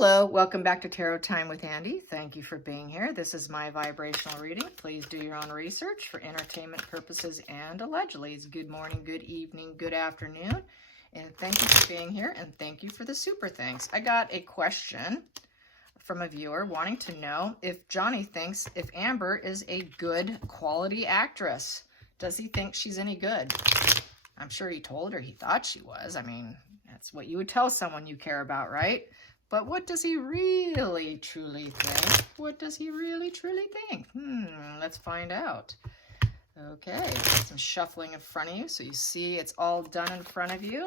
Hello, welcome back to Tarot Time with Andy. Thank you for being here. This is my vibrational reading. Please do your own research for entertainment purposes and allegedly. It's good morning, good evening, good afternoon. And thank you for being here and thank you for the super thanks. I got a question from a viewer wanting to know if Johnny thinks if Amber is a good quality actress. Does he think she's any good? I'm sure he told her he thought she was. I mean, that's what you would tell someone you care about, right? But what does he really, truly think? What does he really, truly think? Let's find out. Okay, some shuffling in front of you so you see it's all done in front of you.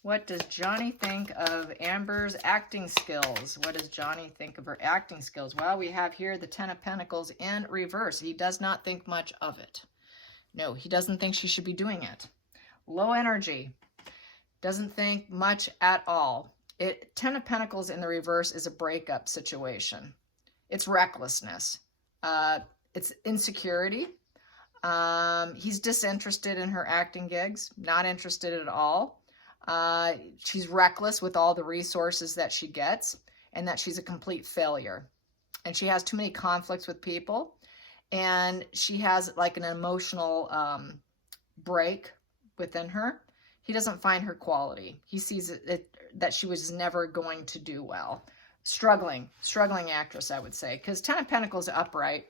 What does Johnny think of Amber's acting skills? What does Johnny think of her acting skills? Well, we have here the Ten of Pentacles in reverse. He does not think much of it. No, he doesn't think she should be doing it. Low energy. Doesn't think much at all. Ten of Pentacles in the reverse is a breakup situation. It's recklessness. It's insecurity. He's disinterested in her acting gigs, not interested at all. She's reckless with all the resources that she gets, and that she's a complete failure. And she has too many conflicts with people, and she has like an emotional break within her. He doesn't find her quality. He sees that she was never going to do well. Struggling actress, I would say. Because Ten of Pentacles upright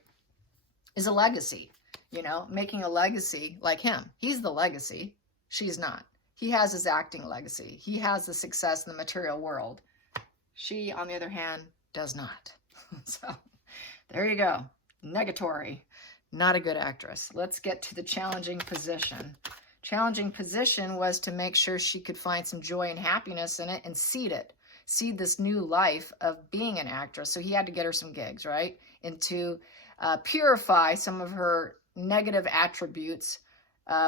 is a legacy. You know, making a legacy like him. He's the legacy. She's not. He has his acting legacy. He has the success in the material world. She, on the other hand, does not. So, there you go. Negatory. Not a good actress. Let's get to the challenging position. Challenging position was to make sure she could find some joy and happiness in it and seed this new life of being an actress. So he had to get her some gigs, right? And to purify some of her negative attributes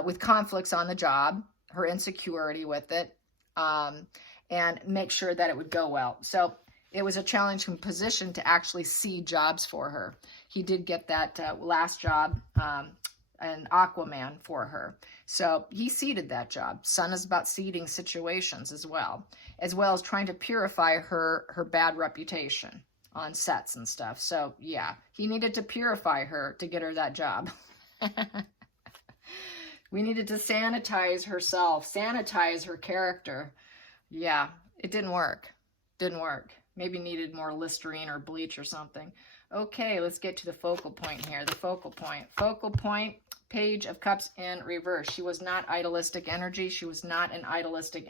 with conflicts on the job, her insecurity with it, and make sure that it would go well. So it was a challenging position to actually seed jobs for her. He did get that last job, an Aquaman for her. So he seeded that job. Sun is about seeding situations as well as trying to purify her bad reputation on sets and stuff. So yeah, he needed to purify her to get her that job. We needed to sanitize herself, sanitize her character. Yeah, it didn't work. Didn't work. Maybe needed more Listerine or bleach or something. Okay, let's get to the focal point here. The focal point. Focal point, Page of Cups in reverse. She was not idealistic energy. She was not an idealistic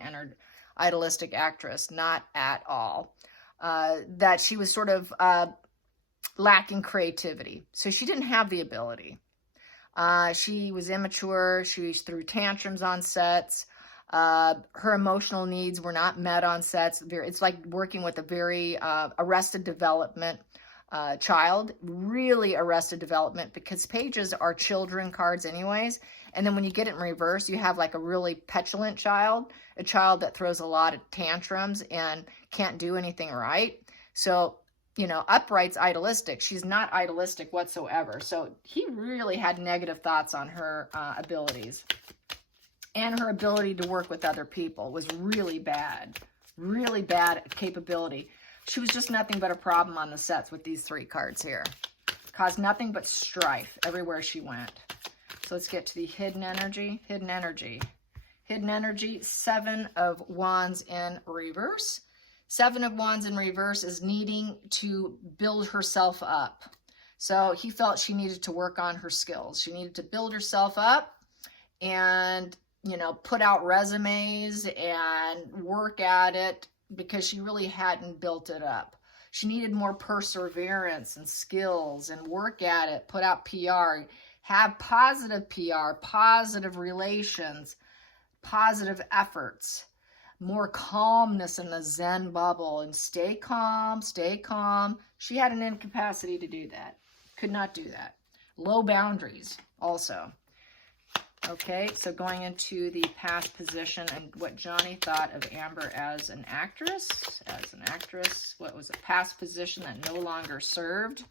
actress. Not at all. That she was sort of lacking creativity. So she didn't have the ability. She was immature. She threw tantrums on sets. Her emotional needs were not met on sets. It's like working with a very arrested development child, really arrested development, because pages are children cards anyways. And then when you get it in reverse, you have like a really petulant child, a child that throws a lot of tantrums and can't do anything right. So, you know, upright's idealistic. She's not idealistic whatsoever. So he really had negative thoughts on her abilities. And her ability to work with other people was really bad capability. She was just nothing but a problem on the sets with these three cards here. Caused nothing but strife everywhere she went. So let's get to the hidden energy. Hidden energy. Hidden energy, Seven of Wands in reverse. Seven of Wands in reverse is needing to build herself up. So he felt she needed to work on her skills. She needed to build herself up and, you know, put out resumes and work at it, because she really hadn't built it up. She needed more perseverance and skills and work at it, put out PR, have positive PR, positive relations, positive efforts, more calmness in the Zen bubble, and stay calm, stay calm. She had an incapacity to do that. Could not do that. Low boundaries also. Okay, so going into the past position and what Johnny thought of Amber as an actress. What was a past position that no longer served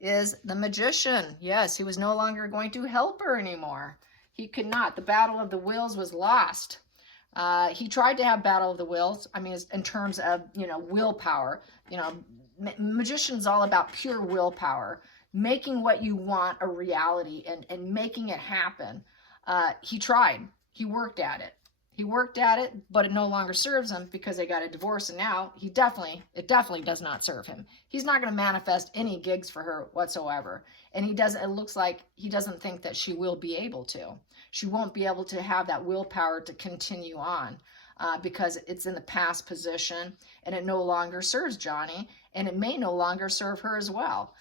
is the Magician. Yes, he was no longer going to help her anymore. He could not. The battle of the wills was lost. He tried to have battle of the wills. I mean, in terms of, willpower. Magician's all about pure willpower, making what you want a reality and making it happen. He tried. He worked at it. He worked at it, but it no longer serves him because they got a divorce, and now it definitely does not serve him. He's not going to manifest any gigs for her whatsoever. And it looks like he doesn't think that she will be able to. She won't be able to have that willpower to continue on because it's in the past position and it no longer serves Johnny, and it may no longer serve her as well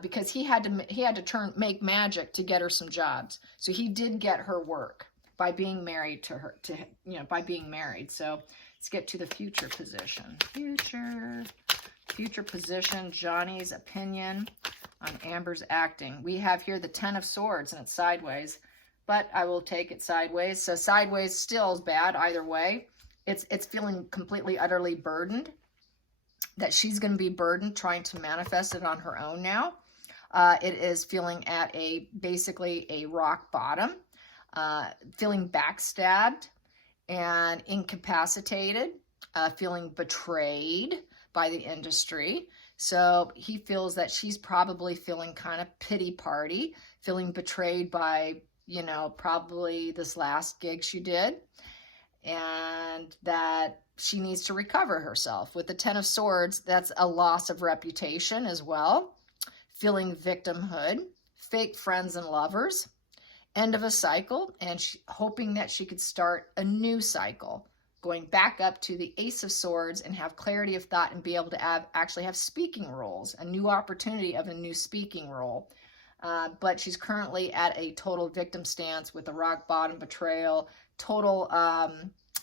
because he had to make magic to get her some jobs. So he did get her work by being married to her, by being married. So let's get to the future position. Future position, Johnny's opinion on Amber's acting. We have here the Ten of Swords, and it's sideways, but I will take it sideways. So sideways still is bad either way. It's feeling completely, utterly burdened, that she's going to be burdened trying to manifest it on her own now. It is feeling at basically a rock bottom. Feeling backstabbed and incapacitated, feeling betrayed by the industry. So he feels that she's probably feeling kind of pity party, feeling betrayed by, probably this last gig she did, and that she needs to recover herself. With the Ten of Swords, that's a loss of reputation as well, feeling victimhood, fake friends and lovers, end of a cycle, and hoping that she could start a new cycle, going back up to the Ace of Swords and have clarity of thought and be able to actually have speaking roles, a new opportunity of a new speaking role. But she's currently at a total victim stance with a rock bottom betrayal, total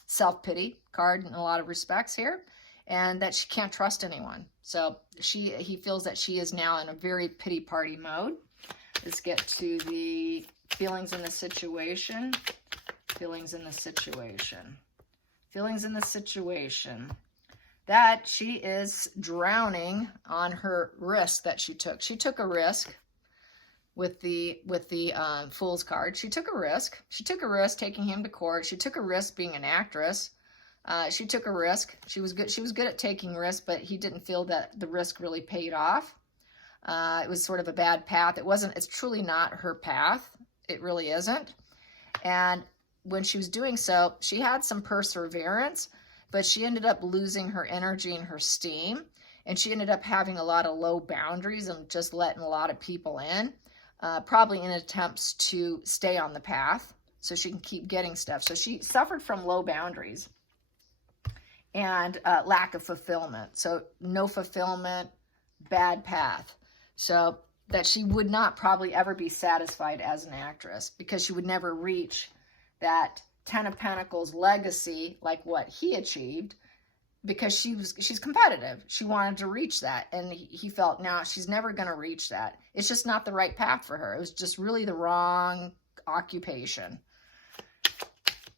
self-pity card in a lot of respects here, and that she can't trust anyone. So he feels that she is now in a very pity party mode. Let's get to the feelings in the situation. Feelings in the situation. Feelings in the situation. That she is drowning on her risk that she took. She took a risk with the Fool's card. She took a risk. She took a risk taking him to court. She took a risk being an actress. She took a risk. She was good at taking risks, but he didn't feel that the risk really paid off. It was sort of a bad path. It's truly not her path. It really isn't. And when she was doing so, she had some perseverance, but she ended up losing her energy and her steam. And she ended up having a lot of low boundaries and just letting a lot of people in, probably in attempts to stay on the path so she can keep getting stuff. So she suffered from low boundaries and lack of fulfillment. So no fulfillment, bad path. So that she would not probably ever be satisfied as an actress because she would never reach that Ten of Pentacles legacy like what he achieved, because she's competitive. She wanted to reach that, and he felt now she's never going to reach that. It's just not the right path for her. It was just really the wrong occupation.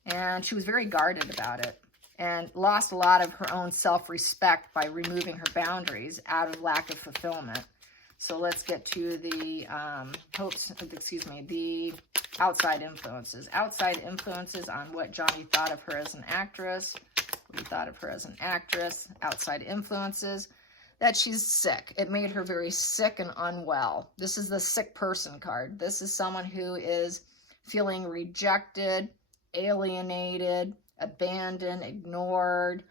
And she was very guarded about it and lost a lot of her own self-respect by removing her boundaries out of lack of fulfillment. So let's get to the the outside influences. Outside influences on what Johnny thought of her as an actress. What he thought of her as an actress. Outside influences. That she's sick. It made her very sick and unwell. This is the sick person card. This is someone who is feeling rejected, alienated, abandoned, ignored,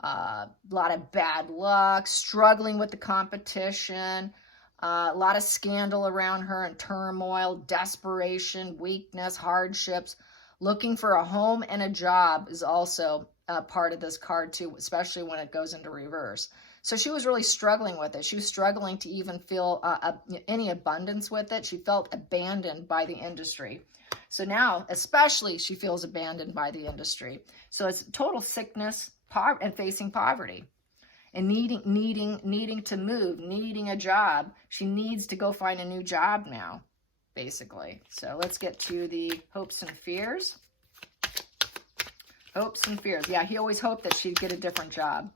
a lot of bad luck, struggling with the competition, a lot of scandal around her and turmoil, desperation, weakness, hardships. Looking for a home and a job is also part of this card too, especially when it goes into reverse. So she was really struggling with it. She was struggling to even feel any abundance with it. She felt abandoned by the industry. So now, especially, she feels abandoned by the industry. So it's total sickness and facing poverty. And needing to move, needing a job. She needs to go find a new job now, basically. So let's get to the hopes and fears. Hopes and fears. Yeah, he always hoped that she'd get a different job.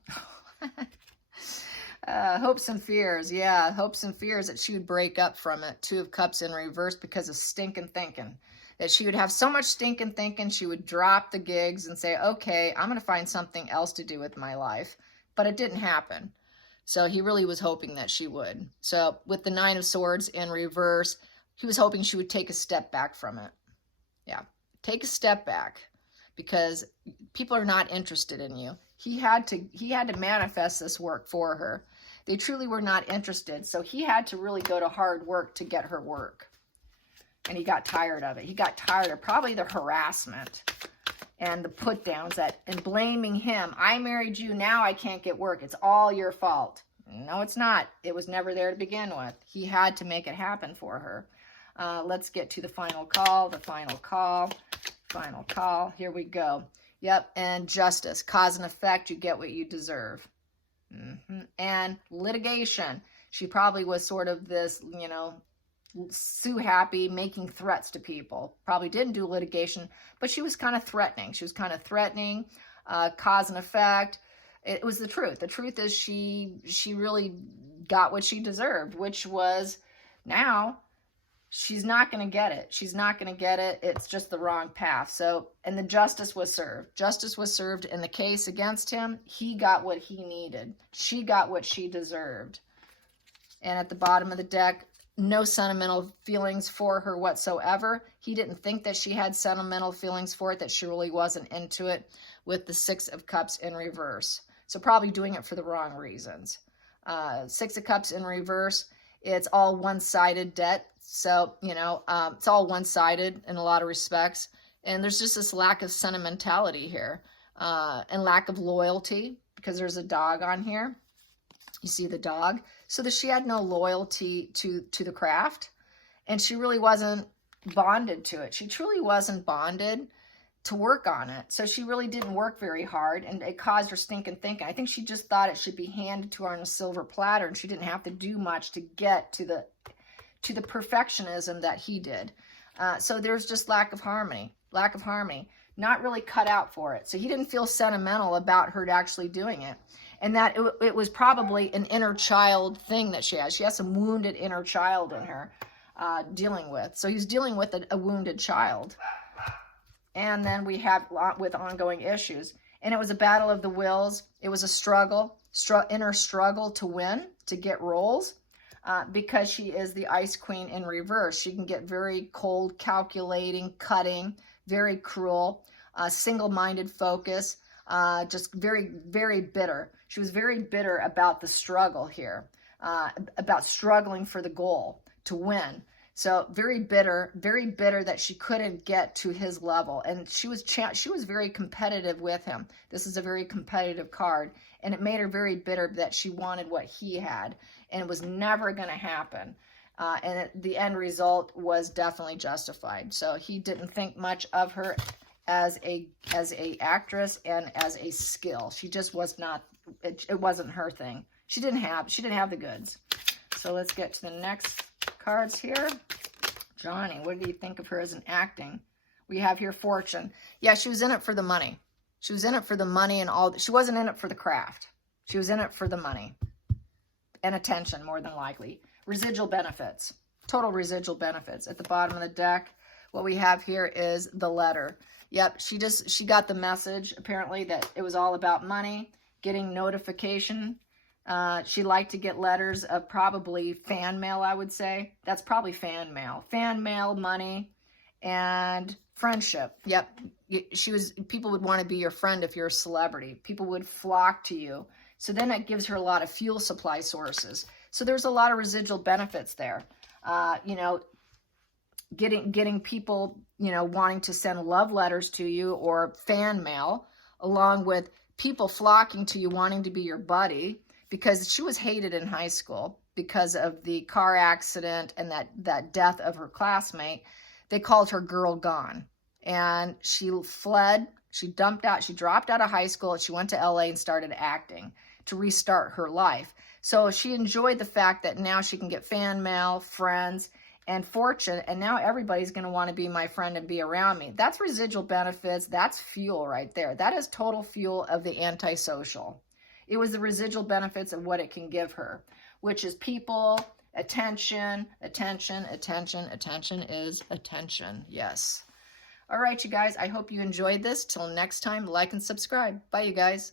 Hopes and fears. Yeah, hopes and fears that she would break up from it. Two of Cups in reverse because of stinking thinking. that she would have so much stinking thinking she would drop the gigs and say, okay, I'm going to find something else to do with my life. But it didn't happen. So he really was hoping that she would. So with the Nine of Swords in reverse, he was hoping she would take a step back from it. Yeah, take a step back, because people are not interested in you. He had to manifest this work for her. They truly were not interested. So he had to really go to hard work to get her work. And he got tired of it. He got tired of probably the harassment and the put downs and blaming him. I married you, now I can't get work. It's all your fault. No, it's not. It was never there to begin with. He had to make it happen for her. Let's get to the final call, final call. Here we go. Yep, and justice, cause and effect, you get what you deserve. And litigation. She probably was sort of this, sue happy, making threats to people. Probably didn't do litigation, but she was kind of threatening. Cause and effect. It was the truth. The truth is she really got what she deserved, which was now she's not going to get it. She's not going to get it. It's just the wrong path. So, and the justice was served. Justice was served in the case against him. He got what he needed. She got what she deserved. And at the bottom of the deck, no sentimental feelings for her whatsoever. He didn't think that she had sentimental feelings for it, that she really wasn't into it, with the Six of Cups in reverse. So probably doing it for the wrong reasons. Six of Cups in reverse, it's all one-sided debt. So, it's all one-sided in a lot of respects. And there's just this lack of sentimentality here, and lack of loyalty, because there's a dog on here. You see the dog? So that she had no loyalty to the craft, and she really wasn't bonded to it. She truly wasn't bonded to work on it. So she really didn't work very hard, and it caused her stinking thinking. I think she just thought it should be handed to her on a silver platter, and she didn't have to do much to get to the perfectionism that he did. So there's just lack of harmony, not really cut out for it. So he didn't feel sentimental about her actually doing it. And that it was probably an inner child thing that she has. She has some wounded inner child in her dealing with. So he's dealing with a wounded child. And then we have with ongoing issues. And it was a battle of the wills. It was a struggle, inner struggle to win, to get roles. Because she is the Ice Queen in reverse. She can get very cold, calculating, cutting, very cruel, single-minded focus, just very, very bitter. She was very bitter about the struggle here, about struggling for the goal to win. So very bitter that she couldn't get to his level. And she was very competitive with him. This is a very competitive card. And it made her very bitter that she wanted what he had. And it was never going to happen. And the end result was definitely justified. So he didn't think much of her as a actress and as a skill. She just was not, it wasn't her thing. She didn't have the goods. So let's get to the next cards here. Johnny, what do you think of her as an acting? We have here Fortune. Yeah, she was in it for the money. She was in it for the money and all. She wasn't in it for the craft. She was in it for the money and attention, more than likely. Residual benefits, total residual benefits. At the bottom of the deck, what we have here is the letter. Yep, she got the message, apparently, that it was all about money, getting notification. She liked to get letters of probably fan mail, I would say. That's probably fan mail. Fan mail, money, and friendship. Yep, people would want to be your friend if you're a celebrity. People would flock to you. So then it gives her a lot of fuel supply sources. So there's a lot of residual benefits there. Getting people, wanting to send love letters to you or fan mail, along with people flocking to you, wanting to be your buddy, because she was hated in high school because of the car accident and that death of her classmate. They called her Girl Gone. And she fled, she dropped out of high school, she went to LA and started acting to restart her life. So she enjoyed the fact that now she can get fan mail, friends, and fortune, and now everybody's going to want to be my friend and be around me. That's residual benefits. That's fuel right there. That is total fuel of the antisocial. It was the residual benefits of what it can give her, which is people, attention, attention, attention, attention is attention. Yes. All right, you guys, I hope you enjoyed this. Till next time, like and subscribe. Bye, you guys.